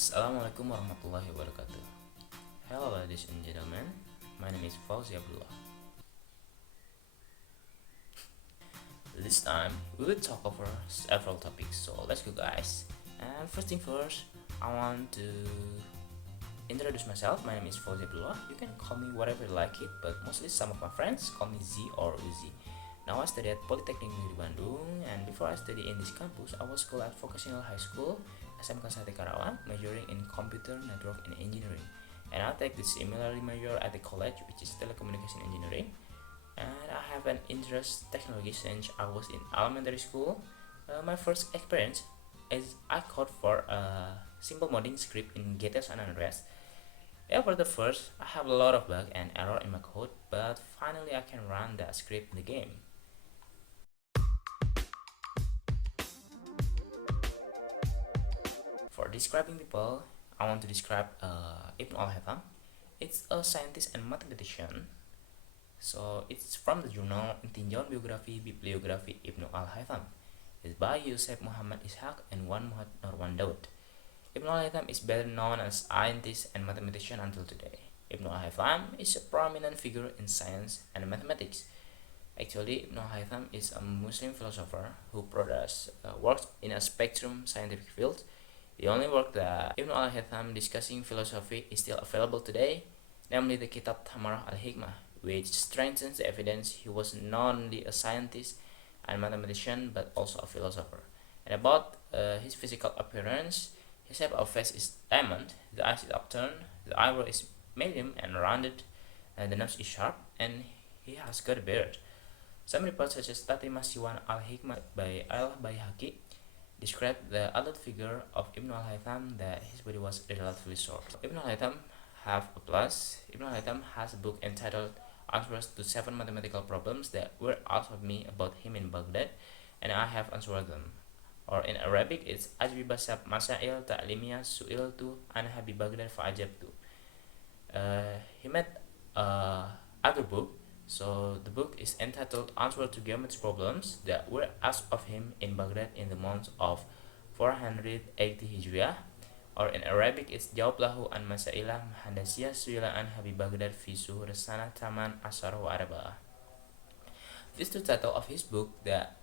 Assalamualaikum warahmatullahi wabarakatuh. Hello ladies and gentlemen, my name is Fauzi Abdullah. This time we will talk over several topics, so let's go guys. And first thing first, I want to introduce myself. My name is Fauzi Abdullah. You can call me whatever you like it, but mostly some of my friends call me Z or Uzi. Now I study at Politeknik Negeri Bandung, and before I study in this campus, I was school at Vocational High School, SMK Sate Karawang, majoring in Computer Network and Engineering. And I take the similarly major at the college, which is Telecommunications Engineering. And I have an interest technology since I was in elementary school. My first experience is I code for a simple modding script in GTA San Andreas. Yeah, for the first, I have a lot of bug and error in my code, but finally I can run that script in the game. For describing people, I want to describe Ibn al-Haytham. It's a scientist and mathematician. So it's from the journal Tinjauan Biografi-Bibliografi Ibn al-Haytham. It's by Yusuf Muhammad Ishaq and Muhammad Daud. Ibn al-Haytham is better known as scientist and mathematician until today. Ibn al-Haytham is a prominent figure in science and mathematics. Actually, Ibn al-Haytham is a Muslim philosopher who produced works in a spectrum scientific field. The only work that Ibn al-Haytham discussing philosophy is still available today, namely the Kitab Tamarah al-Hikmah, which strengthens the evidence he was not only a scientist and mathematician but also a philosopher. And about his physical appearance, his shape of face is diamond, the eyes is upturned, the eyebrow is medium and rounded, and the nose is sharp, and he has got a beard. Some reports such as Tatimah Siwan al-Hikmah by al-Bayhaqi describe the adult figure of Ibn al-Haytham that his body was relatively short. Ibn al-Haytham have a plus. Ibn al-Haytham has a book entitled Answers to 7 Mathematical Problems that were asked of me about him in Baghdad, and I have answered them. Or in Arabic, it's Ajwiba Sab Masail Ta'limiyah Su'iltu Anha bi Baghdad Fa'ajabtu. He made other book. So the book is entitled Answer to Geometry Problems that were asked of him in Baghdad in the month of 480 Hijriah. Or in Arabic, it's Jawab lahu an masailah muhandasiyah suila an Habib Baghdad fi suhur sana taman asar wa arba'ah. This is the title of his book that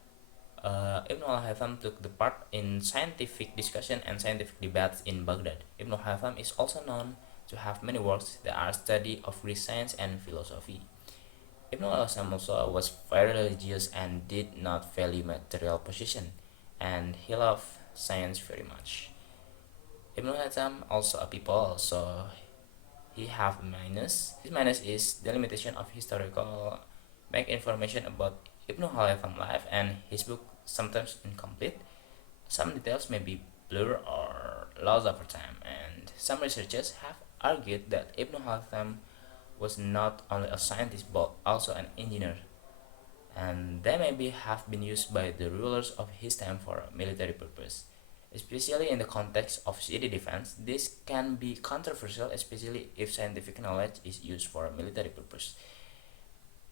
Ibn al-Haytham took the part in scientific discussion and scientific debates in Baghdad. Ibn al-Haytham is also known to have many works that are study of Greek science and philosophy. Ibn al-Haytham also was very religious and did not value material possession, and he loved science very much. Ibn al-Haytham also a people, so he have a minus. His minus is the limitation of historical back information about Ibn al-Haytham life, and his book sometimes incomplete. Some details may be blurred or lost over time, and some researchers have argued that Ibn al-Haytham was not only a scientist but also an engineer, and they maybe have been used by the rulers of his time for a military purpose. Especially in the context of city defense, this can be controversial, especially if scientific knowledge is used for a military purpose.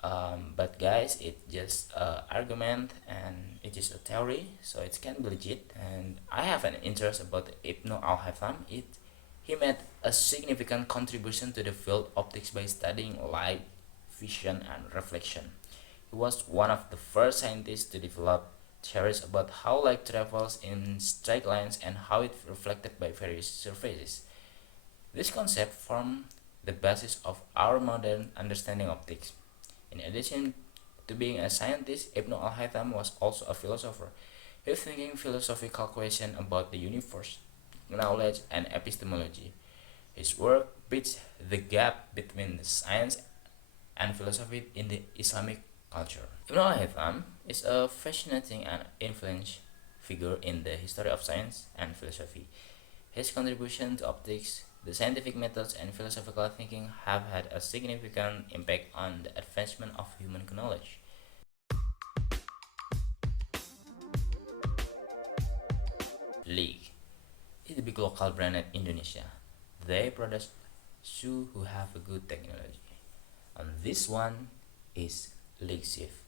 But guys, it's just an argument and it is a theory, so it can be legit. And I have an interest about Ibn al-Haytham. He made a significant contribution to the field of optics by studying light, vision, and reflection. He was one of the first scientists to develop theories about how light travels in straight lines and how it reflected by various surfaces. This concept formed the basis of our modern understanding of optics. In addition to being a scientist, Ibn al-Haytham was also a philosopher. His thinking philosophical question about the universe, knowledge, and epistemology. His work bridged the gap between the science and philosophy in the Islamic culture. Ibn al-Haytham is a fascinating and influential figure in the history of science and philosophy. His contribution to optics, the scientific methods, and philosophical thinking have had a significant impact on the advancement of human knowledge. League is a big local brand in Indonesia. They produce shoes who have a good technology. And this one is League Shift.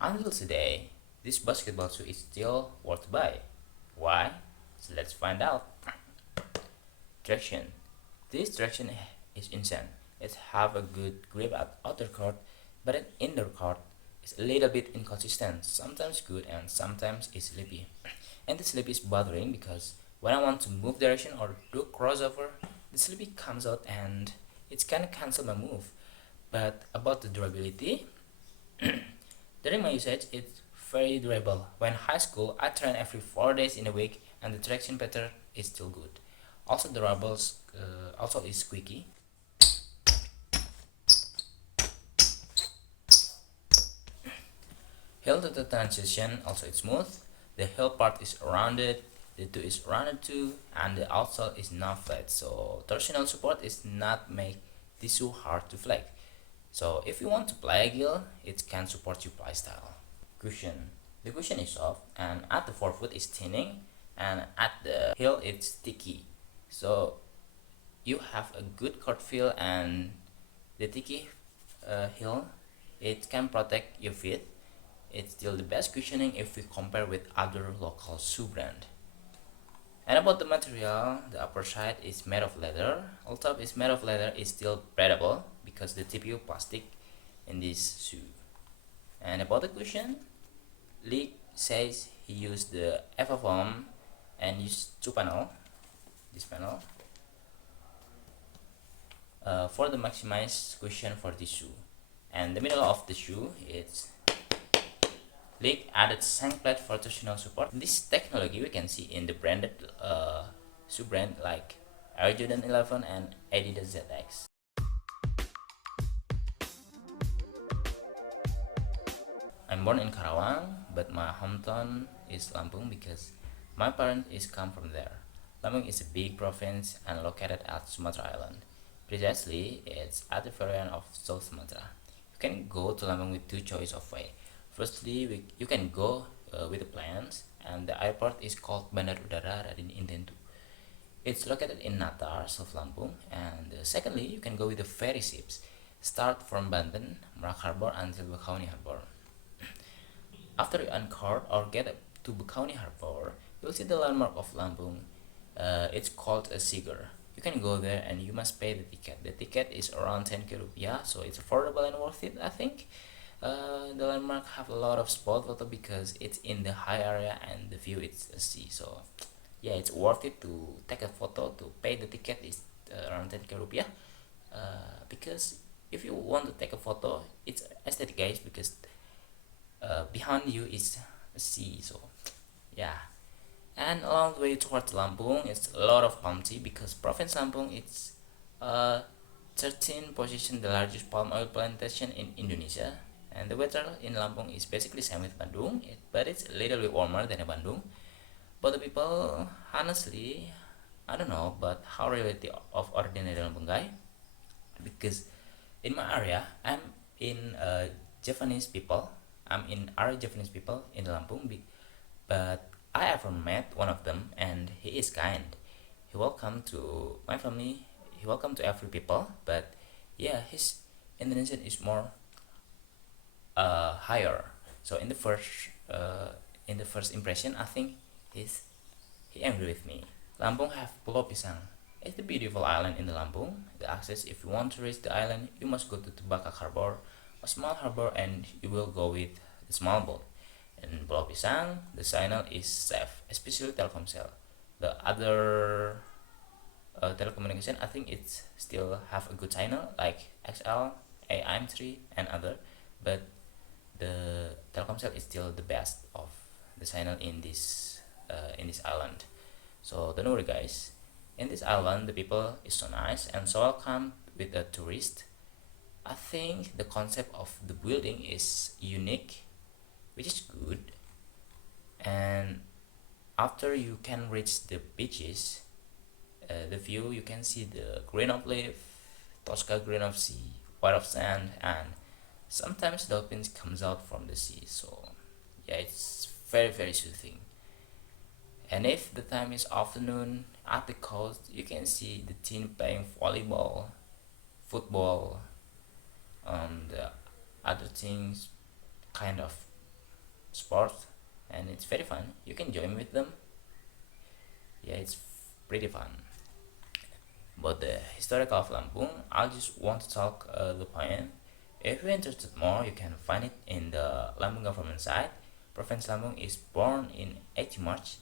Until today, this basketball shoe is still worth to buy. Why? So let's find out. Traction. This traction is insane. It have a good grip at outer court, but at indoor court is a little bit inconsistent. Sometimes good and sometimes it's sleepy. And the sleepy is bothering because when I want to move direction or do crossover, the sleepy comes out and it's kinda cancel my move. But about the durability, during my usage, it's very durable. When high school, I train every 4 days in a week, and the traction pattern is still good. Also, durable also is squeaky. Heel to the transition also is smooth. The heel part is rounded. The toe is rounded too, and the outsole is not flat. So torsional support is not make this shoe hard to flex. So if you want to play a heel, it can support your play style. Cushion. The cushion is soft, and at the forefoot is thinning, and at the heel it's sticky. So you have a good court feel, and the sticky heel, it can protect your feet. It's still the best cushioning if we compare with other local shoe brand. And about the material, the upper side is made of leather. All top is made of leather is still breathable because the TPU plastic in this shoe. And about the cushion, Lee says he used the FA foam and used this panel, for the maximized cushion for this shoe. And the middle of the shoe is Lee added shank plate for torsional support. This technology we can see in the branded shoe brand like Air Jordan 11 and Adidas ZX. I'm born in Karawang, but my hometown is Lampung because my parents is come from there. Lampung is a big province and located at Sumatra Island. Precisely, it's at the very end of South Sumatra. You can go to Lampung with two choices of way. Firstly, you can go with the planes, and the airport is called Bandar Udara Raden Inten 2. It's located in Natar, South Lampung, and secondly, you can go with the ferry ships. Start from Banten, Merak Harbor until Bakauni Harbor. After you anchor or get up to Bakauni Harbor, you'll see the landmark of Lampung. It's called a Siger. You can go there and you must pay the ticket. The ticket is around 10k rupiah, so it's affordable and worth it, I think. The landmark have a lot of spot photo because it's in the high area and the view is a sea. So yeah, it's worth it to take a photo. To pay the ticket is around 10k rupiah. Because if you want to take a photo, it's aesthetic guys because behind you is a sea. So yeah, and along the way towards Lampung, it's a lot of palm tea because province Lampung it's 13 position the largest palm oil plantation in Indonesia. And the weather in Lampung is basically same with Bandung, but it's a little bit warmer than Bandung. But the people, honestly, I don't know, but how reality of ordinary Lampung guy, because in my area, I'm in Japanese people. I'm in our Japanese people in Lampung, but I ever met one of them, and he is kind. He welcome to my family. He welcome to every people, but yeah, his Indonesian is more higher. So in the first impression, I think he angry with me. Lampung have Pulau Pisang. It's a beautiful island in the Lampung. The access, if you want to reach the island, you must go to Tebakak Harbor, a small harbor, and you will go with a small boat. In Pulau Pisang, the signal is safe, especially Telkomsel. The other telecommunication, I think it's still have a good signal like XL, AIM3, and other, but the Telkomsel is still the best of the signal in this island. So don't worry guys, in this island the people is so nice and so welcome with a tourist. I think the concept of the building is unique, which is good. And after you can reach the beaches, the view, you can see the green of leaf, Tosca green of sea, white of sand, and sometimes dolphins comes out from the sea. So yeah, it's very very soothing. And if the time is afternoon at the coast, you can see the teen playing volleyball, football, and other things, kind of sport, and it's very fun. You can join with them. Yeah, it's pretty fun. But the historical of Lampung, I just want to talk the point. If you're interested more, you can find it in the Lampung government site. Province Lampung is born in 18 March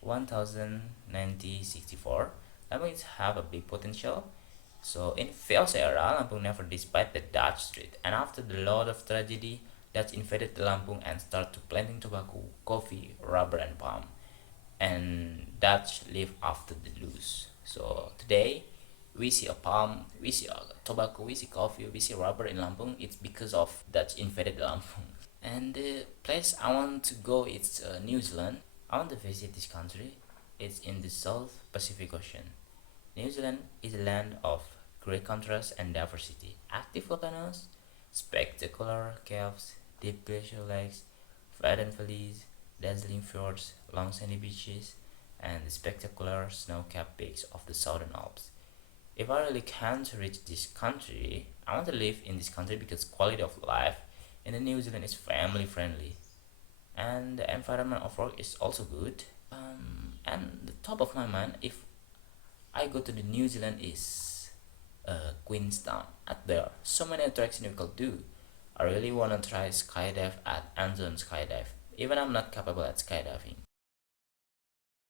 1964. Lampung is have a big potential. So in Fauzi era, Lampung never despite the Dutch street, and after the lot of tragedy, Dutch invaded Lampung and started planting tobacco, coffee, rubber, and palm. And Dutch live after the loose. So today, we see a palm, we see a tobacco, we see coffee, we see rubber in Lampung. It's because of Dutch invaded Lampung. And the place I want to go is New Zealand. I want to visit this country. It's in the South Pacific Ocean. New Zealand is a land of great contrast and diversity. Active volcanoes, spectacular caves, deep glacial lakes, flattened valleys, dazzling fjords, long sandy beaches, and the spectacular snow-capped peaks of the Southern Alps. If I really can't reach this country, I want to live in this country because quality of life in the New Zealand is family friendly and the environment of work is also good. And the top of my mind, if I go to the New Zealand is Queenstown. At there, so many attractions we could do. I really wanna try skydive at Amazon Skydive, even I'm not capable at skydiving.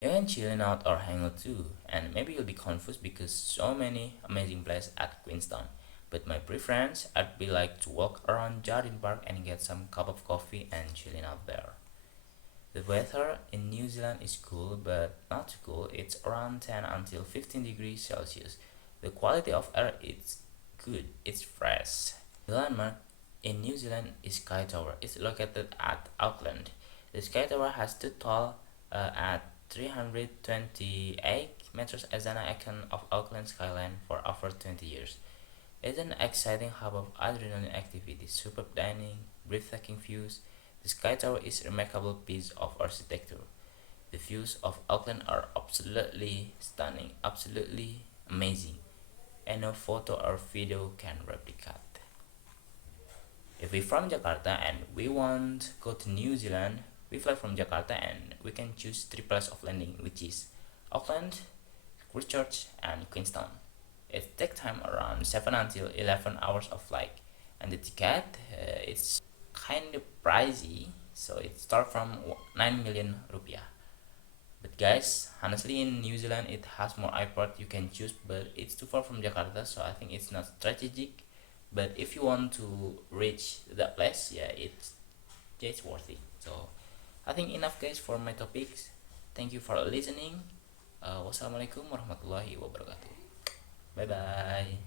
You can chilling out or hang out too, and maybe you'll be confused because so many amazing places at Queenstown. But my preference, I'd be like to walk around Jardine Park and get some cup of coffee and chilling out there. The weather in New Zealand is cool, but not too cool. It's around 10 until 15 degrees Celsius. The quality of air is good, it's fresh. The landmark in New Zealand is Sky Tower. It's located at Auckland. The Sky Tower has two tall at 328 meters as an icon of Auckland skyline for over 20 years. It's an exciting hub of adrenaline activity, superb dining, breathtaking views. The Sky Tower is a remarkable piece of architecture. The views of Auckland are absolutely stunning, absolutely amazing, and no photo or video can replicate. If we're from Jakarta and we want to go to New Zealand, we fly from Jakarta and we can choose three places of landing, which is Auckland, Christchurch, and Queenstown. It takes time around 7 until 11 hours of flight, and the ticket it's kind of pricey, so it starts from 9 million rupiah. But guys, honestly, in New Zealand it has more airport you can choose, but it's too far from Jakarta, so I think it's not strategic. But if you want to reach that place, yeah, it's worth it. So I think enough guys for my topics. Thank you for listening. Wassalamualaikum warahmatullahi wabarakatuh. Bye bye.